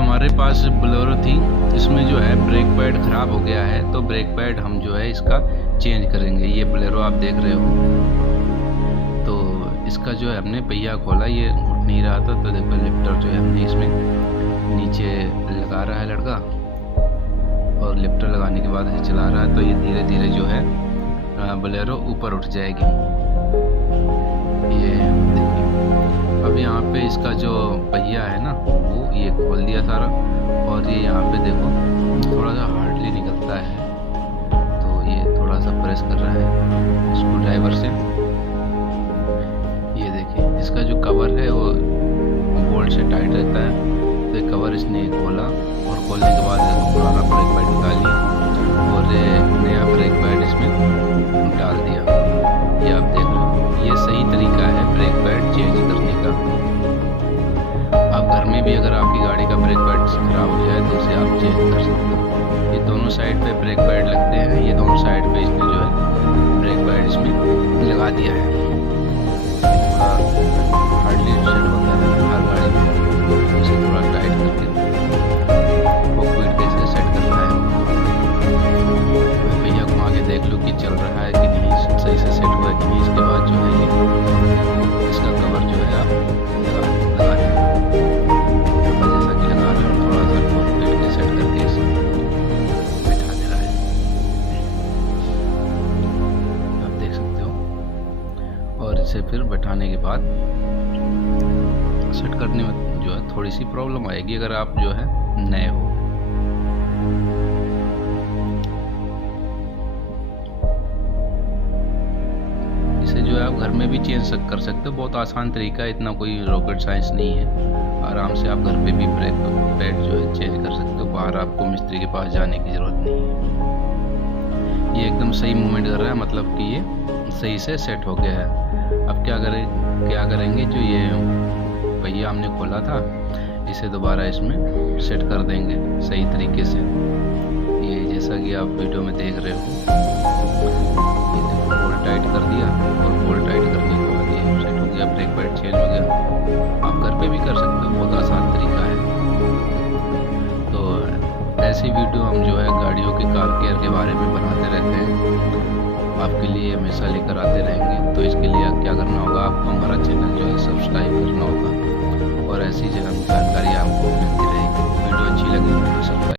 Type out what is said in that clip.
हमारे पास बोलेरो थी, इसमें जो है ब्रेक पैड ख़राब हो गया है, तो ब्रेक पैड हम जो है इसका चेंज करेंगे। ये बोलेरो आप देख रहे हो, तो इसका जो है हमने पहिया खोला, ये उठ नहीं रहा था, तो देखो लिफ्टर जो है हमने इसमें नीचे लगा रहा है लड़का, और लिफ्टर लगाने के बाद ऐसे चला रहा है, तो ये धीरे धीरे जो है बोलेरो ऊपर उठ जाएगी। ये देखिए, अब यहाँ पे इसका जो पहिया है ना, वो ये खोल दिया सारा, और ये यहाँ पे देखो थोड़ा सा हार्डली निकलता है, तो ये थोड़ा सा प्रेस कर रहा है स्क्रू ड्राइवर से। ये देखिए, इसका जो कवर है वो बोल्ट से टाइट रहता है, तो ये कवर इसने खोला, और खोलने के बाद पुराना ब्रेक पैड निकालिए और नया ब्रेक पैड इसमें डाल दिया। ये आप देख रहे हो, ये सही तरीका है ब्रेक पैड चेंज करने का। आप घर में भी अगर आपकी गाड़ी का ब्रेक पैड खराब हो जाए तो उसे आप चेंज कर सकते हो। ये दोनों साइड पे ब्रेक पैड लगते हैं, ये दोनों साइड पे इसने जो है ब्रेक पैड इसमें लगा दिया है। हार्डली सेट होता है हर गाड़ी में, उसे थोड़ा टाइट करके पॉकेट कैसे सेट करना है। भैया घुमा के देख लो कि चल रहा है कि नहीं, सही से सेट हुआ है कि नहीं। इसके बाद जो है ये इसका कवर जो है आप लगा दें, जैसा कि लगा रहे हो, थोड़ा सा पॉकेट के सेट करके इसे बैठा दे रहा है, आप देख सकते हो। और इसे फिर बैठाने के बाद सेट करने में जो है थोड़ी सी प्रॉब्लम आएगी अगर आप जो है नए हो। इसे जो है आप घर में भी चेंज कर सकते हो, बहुत आसान तरीका है, इतना कोई रॉकेट साइंस नहीं है। आराम से आप घर पे भी ब्रेक पैड जो है चेंज कर सकते हो, बाहर आपको मिस्त्री के पास जाने की ज़रूरत नहीं है। ये एकदम सही मूवमेंट कर रहा है, मतलब कि ये सही से सेट हो गया है। अब क्या करेंगे, जो ये पहिया हमने खोला था, इसे दोबारा इसमें सेट कर देंगे सही तरीके से। ये जैसा कि आप वीडियो में देख रहे हो, ये देखो बोल्ट टाइट कर दिया, और बोल्ट टाइट करने के बाद ये सेट हो गया, ब्रेक पैड चेंज हो गया। आप घर पे भी कर सकते हो, बहुत आसान तरीका है। तो ऐसी वीडियो हम जो है गाड़ियों के कार केयर के बारे में बनाते रहते हैं, आपके लिए हमेशा लेकर आते रहेंगे। तो इसके लिए क्या करना होगा, आपको हमारा चैनल जो है सब्सक्राइब करना होगा, और ऐसी जानकारी आपको मिलती रहेगी। वीडियो अच्छी लगी तो सब्सक्राइब